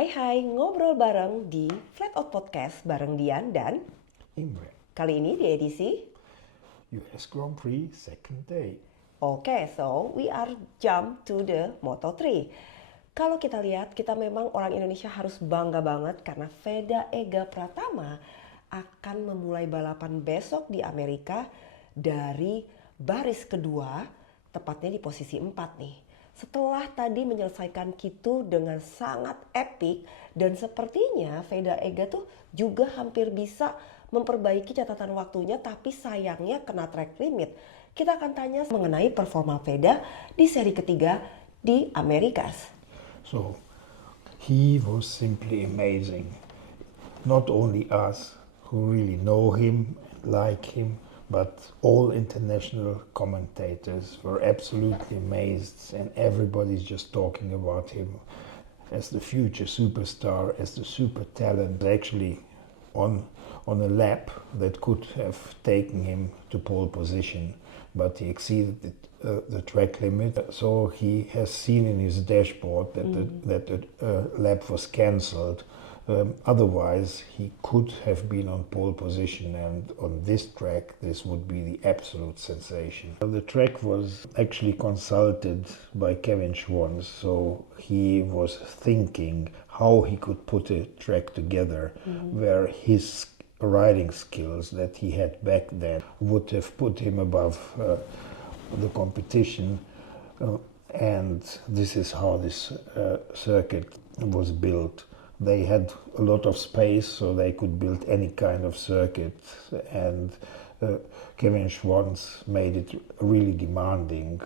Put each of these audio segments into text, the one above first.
Hai, ngobrol bareng di Flat Out Podcast bareng Dian dan Imre. kali ini di edisi US Grand Prix second day. Oke, so we are jump to the Moto3. Kalau kita lihat, kita memang orang Indonesia harus bangga banget karena Veda Ega Pratama akan memulai balapan besok di Amerika dari baris kedua, tepatnya di posisi 4 nih. Setelah tadi menyelesaikan Q2 dengan sangat epik dan sepertinya Veda Ega tuh juga hampir bisa memperbaiki catatan waktunya, tapi sayangnya kena track limit. Kita akan tanya mengenai performa Veda di seri ketiga di Amerikas. So he was simply amazing. Not only us who really know him, like him, but all international commentators were absolutely amazed, and everybody's just talking about him as the future superstar, as the super talent. Actually, on a lap that could have taken him to pole position, but he exceeded the track limit. So he has seen in his dashboard that the lap was cancelled. Otherwise, he could have been on pole position, and on this track, this would be the absolute sensation. The track was actually consulted by Kevin Schwantz, so he was thinking how he could put a track together where his riding skills that he had back then would have put him above the competition, and this is how this circuit was built. They had a lot of space, so they could build any kind of circuit, and Kevin Schwantz made it really demanding,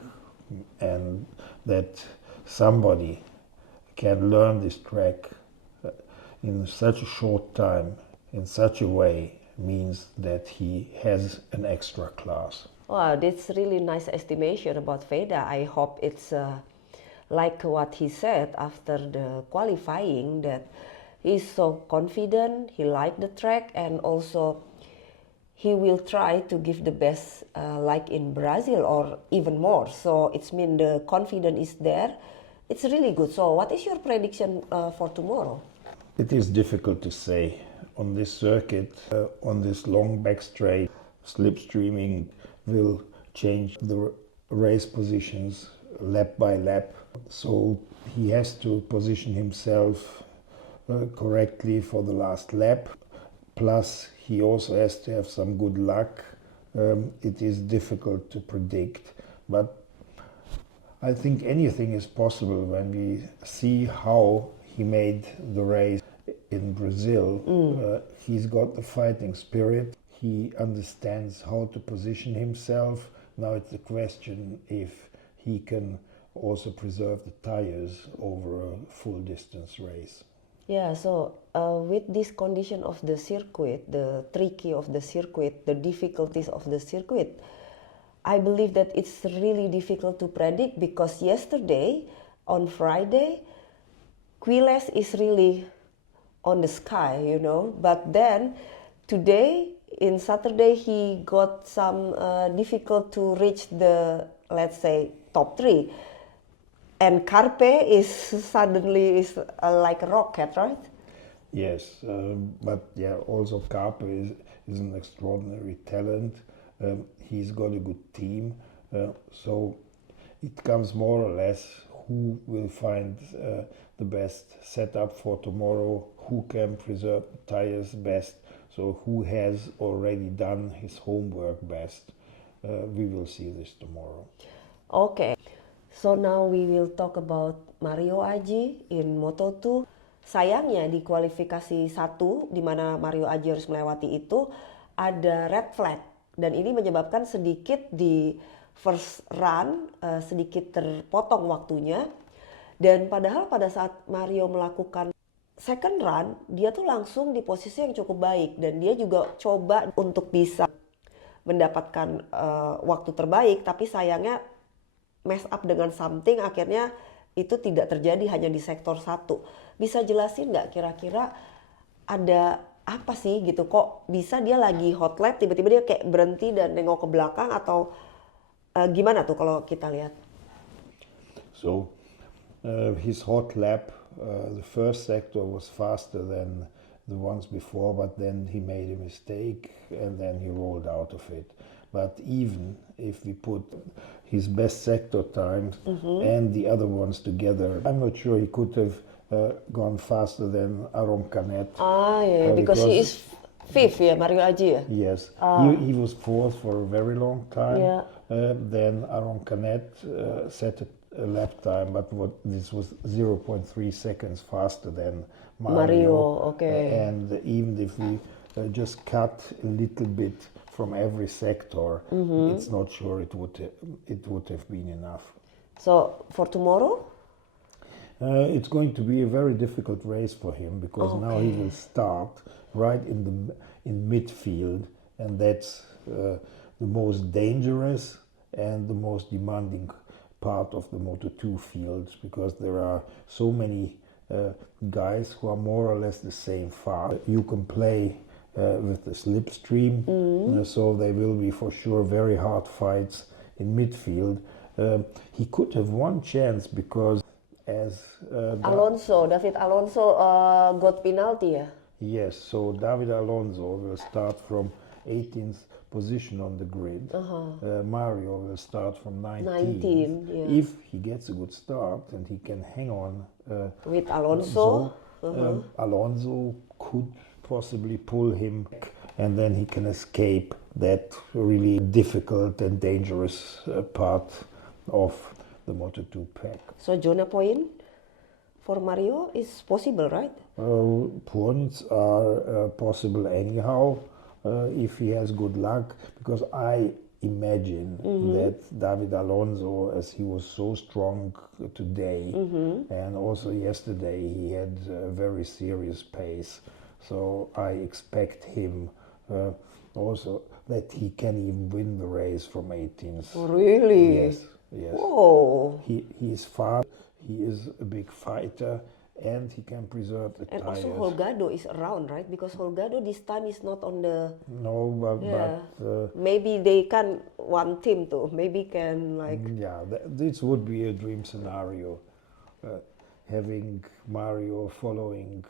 and that somebody can learn this track in such a short time, in such a way, means that he has an extra class. Wow, that's really nice estimation about Veda. I hope it's like what he said after the qualifying, that he's so confident, he liked the track, and also he will try to give the best like in Brazil or even more. So it's mean the confidence is there. It's really good. So what is your prediction for tomorrow? It is difficult to say. On this circuit, on this long back straight, slipstreaming will change the race positions lap by lap. So he has to position himself correctly for the last lap. Plus, he also has to have some good luck. It is difficult to predict, but I think anything is possible when we see how he made the race in Brazil. He's got the fighting spirit. He understands how to position himself. Now it's a question if he can also preserve the tires over a full distance race. Yeah, so with this condition of the circuit, the tricky of the circuit, the difficulties of the circuit, I believe that it's really difficult to predict, because yesterday, on Friday, Quiles is really on the sky, you know, but then today, in Saturday, he got some difficult to reach the, let's say, top 3. And Carpe is suddenly like a rocket, right? Yes, but yeah, also Carpe is an extraordinary talent. He's got a good team, so it comes more or less who will find the best setup for tomorrow, who can preserve the tires best, so who has already done his homework best. We will see this tomorrow. Okay. So now we will talk about Mario Aji in Moto2. Sayangnya di kualifikasi 1, di mana Mario Aji harus melewati itu, ada red flag. Dan ini menyebabkan sedikit di first run, sedikit terpotong waktunya. Dan padahal pada saat Mario melakukan second run, dia tuh langsung di posisi yang cukup baik. Dan dia juga coba untuk bisa mendapatkan waktu terbaik, tapi sayangnya mess up dengan something, akhirnya itu tidak terjadi hanya di sektor 1. Bisa jelasin nggak kira-kira ada apa sih gitu, kok bisa dia lagi hot lap tiba-tiba dia kayak berhenti dan nengok ke belakang, atau gimana tuh kalau kita lihat? So his hot lap the first sector was faster than the ones before, but then he made a mistake and then he rolled out of it. But even if we put his best sector times and the other ones together, I'm not sure he could have gone faster than Aron Canet. Yeah, because he is fifth, yeah, Mario Aji. Yeah? Yes, he was fourth for a very long time. Yeah. Then Aron Canet set a lap time, but this was 0.3 seconds faster than Mario. Okay. And even if we just cut a little bit from every sector, it's not sure it would have been enough. So for tomorrow? It's going to be a very difficult race for him because now he will start right in midfield, and that's the most dangerous and the most demanding part of the Moto2 fields, because there are so many guys who are more or less the same far. You can play with the slipstream, so they will be for sure very hard fights in midfield. He could have one chance because as David Alonso got penalty, yeah? yes, so David Alonso will start from 18th position on the grid. Mario will start from 19th. Yeah. If he gets a good start and he can hang on With Alonso, Alonso could possibly pull him back, and then he can escape that really difficult and dangerous part of the Moto2 pack. so Jonah point for Mario is possible, right? Points are possible anyhow if he has good luck, because I imagine that David Alonso, as he was so strong today and also yesterday, he had a very serious pace. So I expect him also that he can even win the race from 18th. Really? Yes, yes. Whoa. He is fast, he is a big fighter, and he can preserve the And tires. also Holgado is around, right? Because Holgado this time is not on the... No, but maybe they can one team too. Maybe can like... yeah, this would be a dream scenario, having Mario following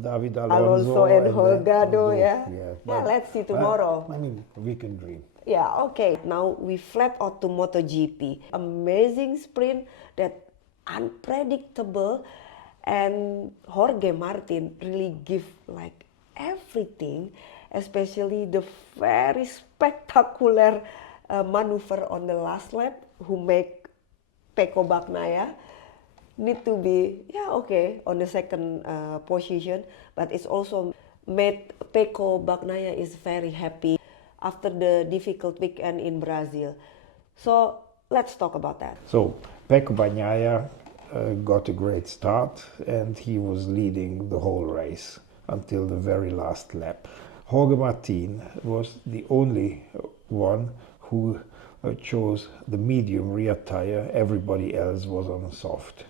David Alonso and Holgado, yeah. Yeah, let's see tomorrow. I mean, we can dream. Yeah, okay. Now we flap out to MotoGP. Amazing sprint that unpredictable, and Jorge Martin really give like everything, especially the very spectacular maneuver on the last lap who make Pecco Bagnaia need to be on the second position, but it's also made Pecco Bagnaia is very happy after the difficult weekend in Brazil. So let's talk about that. So Pecco Bagnaia got a great start, and he was leading the whole race until the very last lap. Jorge Martin was the only one who chose the medium rear tire. Everybody else was on a soft.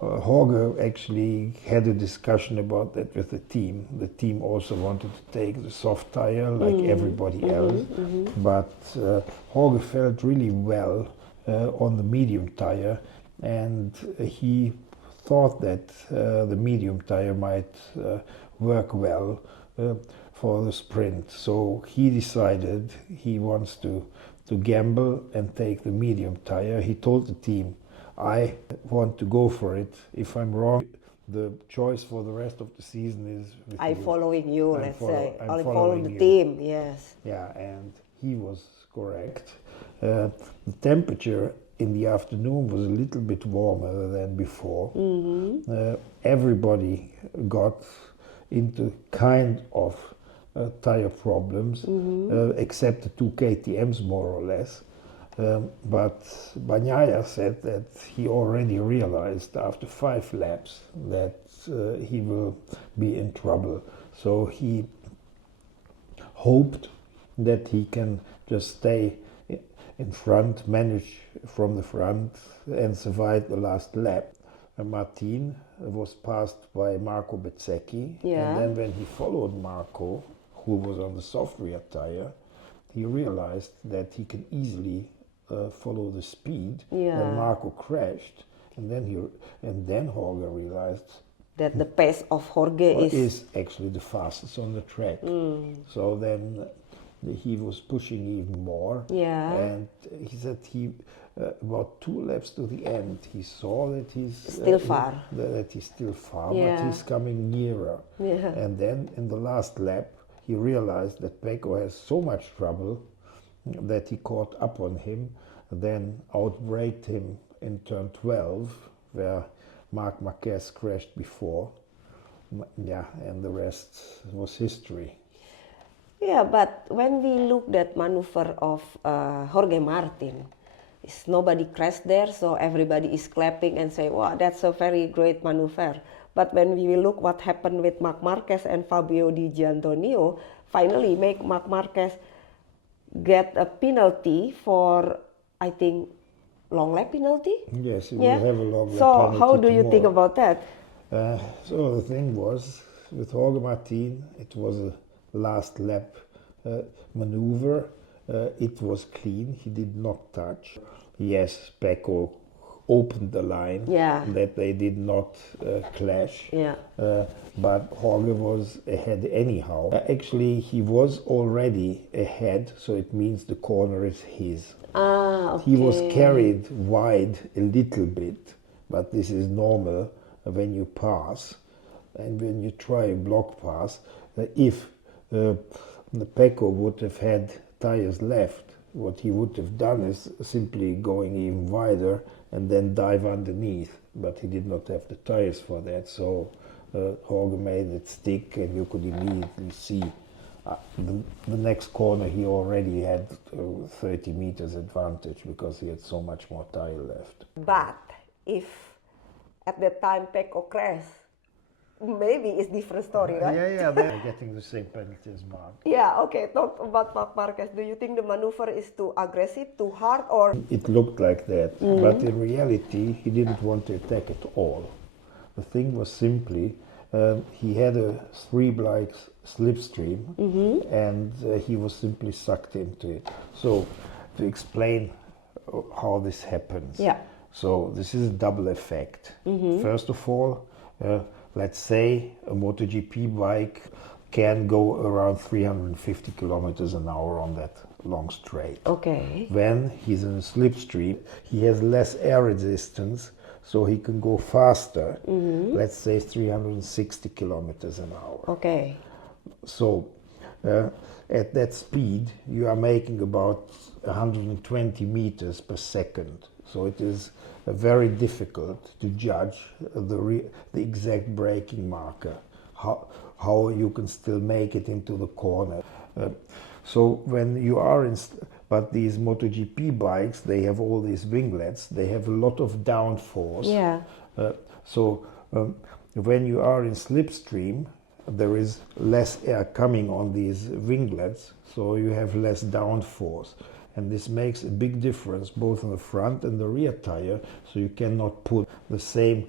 Jorge actually had a discussion about that with the team. The team also wanted to take the soft tire like everybody else, but Jorge felt really well on the medium tire, and he thought that the medium tire might work well for the sprint. So he decided he wants to gamble and take the medium tire. He told the team, I want to go for it. If I'm wrong, the choice for the rest of the season is with I'm you. following you, I'm let's follow- say. I'm I'll follow following the you. team, yes. Yeah, and he was correct. The temperature in the afternoon was a little bit warmer than before. Everybody got into kind of tire problems, except the two KTMs more or less. But Bagnaia said that he already realized after 5 laps that he will be in trouble. So he hoped that he can just stay in front, manage from the front, and survive the last lap. Martin was passed by Marco Bezzecchi, and then when he followed Marco, who was on the soft rear tire, he realized that he can easily follow the speed, and Marco crashed, And then Jorge realized that the pace of Jorge is actually the fastest on the track. So then he was pushing even more. Yeah. And he said about 2 laps to the end, he saw that he's still far. That he's still far, Yeah. but he's coming nearer. Yeah. And then in the last lap, he realized that Pecco has so much trouble that he caught up on him, then outbraked him in turn 12, where Marquez crashed before. Yeah, and the rest was history. Yeah, but when we look at maneuver of Jorge Martin, nobody crashed there, so everybody is clapping and say, wow, that's a very great maneuver. But when we look what happened with Marc Marquez and Fabio Di Giannantonio, finally make Marc Marquez get a penalty for, I think, long lap penalty? Yes, he will have a long lap so penalty how do you tomorrow. think about that? So the thing was, with Jorge Martin, it was a last lap maneuver. It was clean, he did not touch. Yes, Pecco opened the line, that they did not clash, but Jorge was ahead anyhow. Actually, he was already ahead, so it means the corner is his. Okay. He was carried wide a little bit, but this is normal when you pass and when you try a block pass. If Pecco would have had tires left, what he would have done is simply going even wider and then dive underneath, but he did not have the tires for that, so Jorge made it stick, and you could immediately see the next corner he already had 30 meters advantage because he had so much more tire left. But if at that time Pecco crashed, maybe it's different story, right? Yeah, they're getting the same penalty as Marc. Yeah, okay, talk about Marc Marquez. Do you think the maneuver is too aggressive, too hard, or? It looked like that, but in reality he didn't want to attack at all. The thing was simply, he had a 3-bike slipstream, and he was simply sucked into it. So, to explain how this happens. So this is a double effect. First of all, let's say a MotoGP bike can go around 350 kilometers an hour on that long straight. Okay. When he's in a slipstream, he has less air resistance, so he can go faster, let's say 360 kilometers an hour. Okay. So at that speed, you are making about 120 meters per second. So it is very difficult to judge the exact braking marker, how you can still make it into the corner. So when you are in, but these MotoGP bikes, they have all these winglets, they have a lot of downforce. Yeah. So when you are in slipstream, there is less air coming on these winglets, so you have less downforce. And this makes a big difference both on the front and the rear tire, so you cannot put the same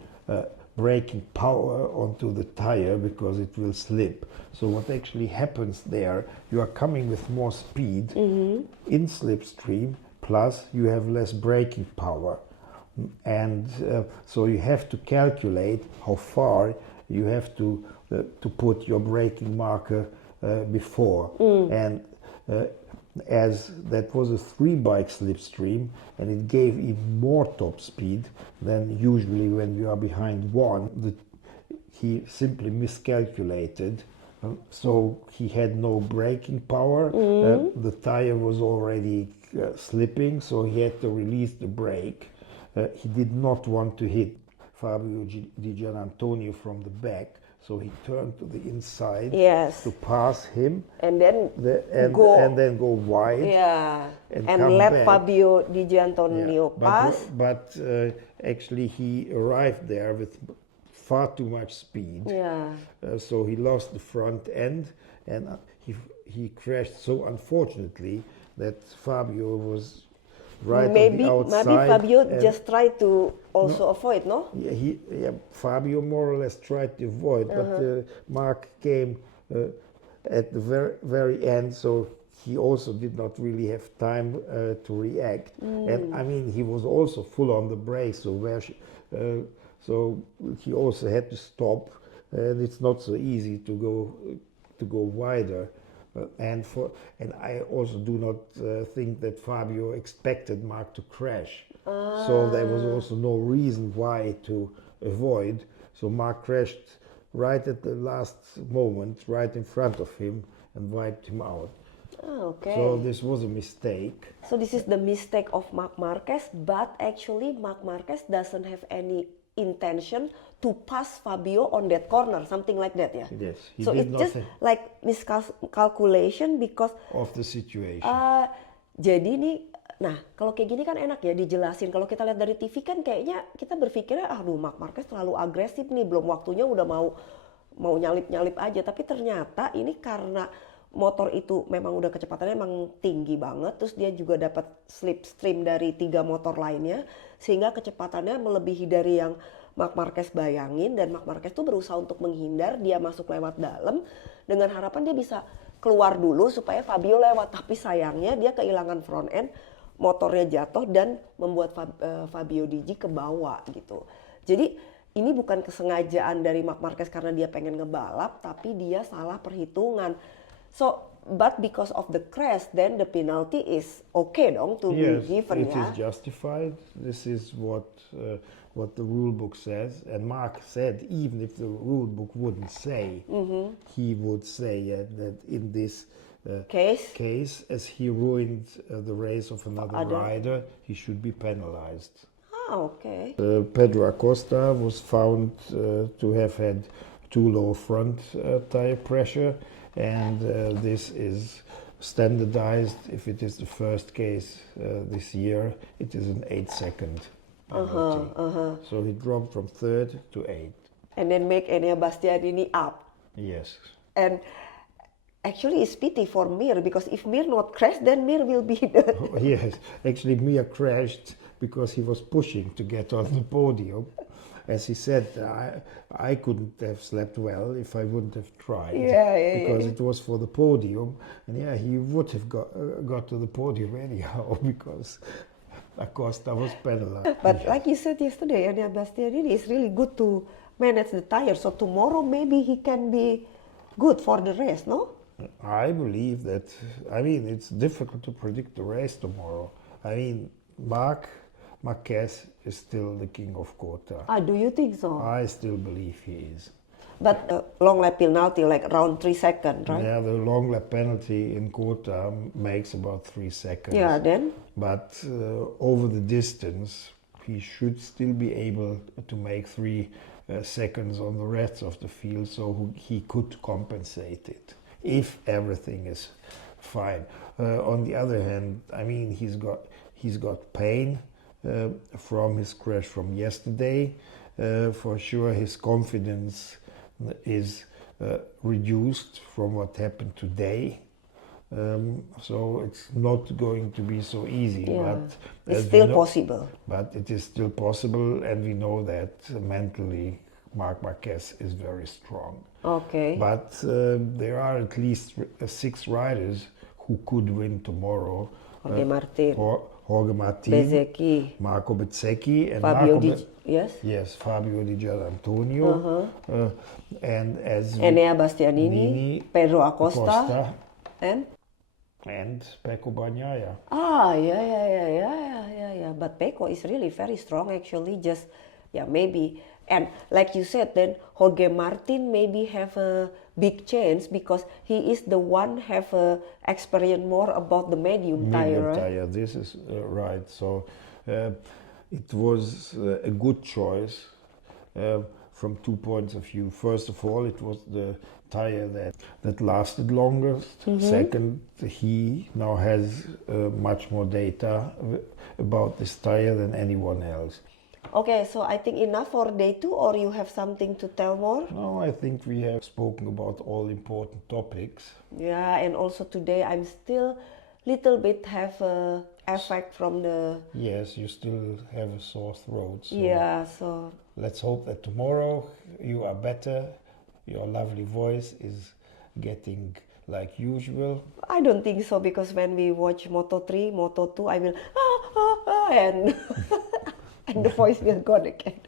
braking power onto the tire because it will slip. So what actually happens there, you are coming with more speed in slipstream, plus you have less braking power. And so you have to calculate how far you have to put your braking marker before. And as that was a 3-bike slipstream, and it gave even more top speed than usually when you are behind one. He simply miscalculated, so he had no braking power. The tire was already slipping, so he had to release the brake. He did not want to hit Fabio Di Giannantonio from the back, so he turned to the inside to pass him, and then go wide, and let back. Fabio Di Giannantonio pass. But actually, he arrived there with far too much speed. So he lost the front end, and he crashed so unfortunately that Fabio was right on the outside. Maybe Fabio just tried to also avoid, no? Yeah, Fabio more or less tried to avoid, but Marc came at the very end, so he also did not really have time to react. And I mean, he was also full on the brakes, so he also had to stop, and it's not so easy to go wider. And I also do not think that Fabio expected Mark to crash. So there was also no reason why to avoid. So Mark crashed right at the last moment, right in front of him, and wiped him out. Okay. So this was a mistake. So this is the mistake of Marc Marquez, but actually Marc Marquez doesn't have any intention to pass Fabio on that corner, something like that, yeah? Yes, he So did it's not just like miscalculation because of the situation. jadi nih, nah kalau kayak gini kan enak ya dijelasin. Kalau kita lihat dari TV kan kayaknya kita berpikirnya, aduh Marc Marquez terlalu agresif nih, belum waktunya udah mau nyalip-nyalip aja. Tapi ternyata ini karena motor itu memang udah kecepatannya emang tinggi banget, terus dia juga dapat slipstream dari 3 motor lainnya, sehingga kecepatannya melebihi dari yang Marc Marquez bayangin, dan Marc Marquez tuh berusaha untuk menghindar, dia masuk lewat dalam dengan harapan dia bisa keluar dulu supaya Fabio lewat. Tapi sayangnya dia kehilangan front end, motornya jatuh dan membuat Fabio Di ke bawah gitu. Jadi ini bukan kesengajaan dari Marc Marquez karena dia pengen ngebalap, tapi dia salah perhitungan. So, but because of the crash, then the penalty is okay dong to be given, it is justified. This is what the rule book says. And Mark said, even if the rule book wouldn't say, he would say that in this case, as he ruined the race of another rider, he should be penalized. Okay. Pedro Acosta was found to have had too low front tire pressure. And this is standardized. If it is the first case this year, it is an 8-second penalty. So he dropped from 3rd to 8th. And then make Enea Bastianini up. Yes. And actually it's pity for Mir, because if Mir not crashed, then Mir will be the... Yes, actually Mir crashed because he was pushing to get on the podium. As he said, I couldn't have slept well if I wouldn't have tried. Because it was for the podium, and he would have got to the podium anyhow because Acosta was penalized. But like you said yesterday, Enea Bastianini is really good to manage the tire. So tomorrow maybe he can be good for the race, no? I believe that. I mean, it's difficult to predict the race tomorrow. I mean, Marquez is still the king of Kota. Do you think so? I still believe he is. But long lap penalty, like around 3 seconds, right? Yeah, the long lap penalty in Kota makes about 3 seconds. Yeah, then? But over the distance, he should still be able to make 3 seconds on the rest of the field, so he could compensate it if everything is fine. On the other hand, I mean, he's got pain from his crash from yesterday. For sure, his confidence is reduced from what happened today. So it's not going to be so easy. But it's still possible. But it is still possible, and we know that mentally Marc Marquez is very strong. Okay. But there are at least 6 riders who could win tomorrow. Jorge Martin. Jorge Martin, Bezzecchi, Marco Bezzecchi, and Fabio Fabio Di Gianantonio, and as Enea Bastianini, Pedro Acosta, and Pecco Bagnaia. Yeah. But Pecco is really very strong, actually. Just maybe. And like you said, then Jorge Martin maybe have a big chance because he is the one have experience more about the medium tire, right? This is right. So it was a good choice from 2 points of view. First of all, it was the tire that lasted longest. Second, he now has much more data about this tire than anyone else. Okay, so I think enough for day 2, or you have something to tell more? No, I think we have spoken about all important topics. Yeah, and also today I'm still little bit have a effect from the... Yes, you still have a sore throat. So so... Let's hope that tomorrow you are better, your lovely voice is getting like usual? I don't think so, because when we watch Moto3, Moto2, I will and and the voice will gone again.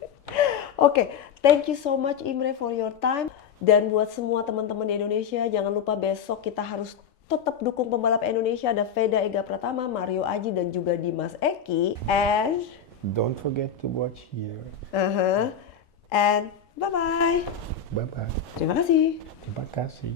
Oke, thank you so much Imre for your time. Dan buat semua teman-teman di Indonesia, jangan lupa besok kita harus tetap dukung pembalap Indonesia. Ada Veda Ega Pratama, Mario Aji, dan juga Dimas Eki. And Don't forget to watch here. and bye-bye. Bye-bye. Terima kasih. Terima kasih.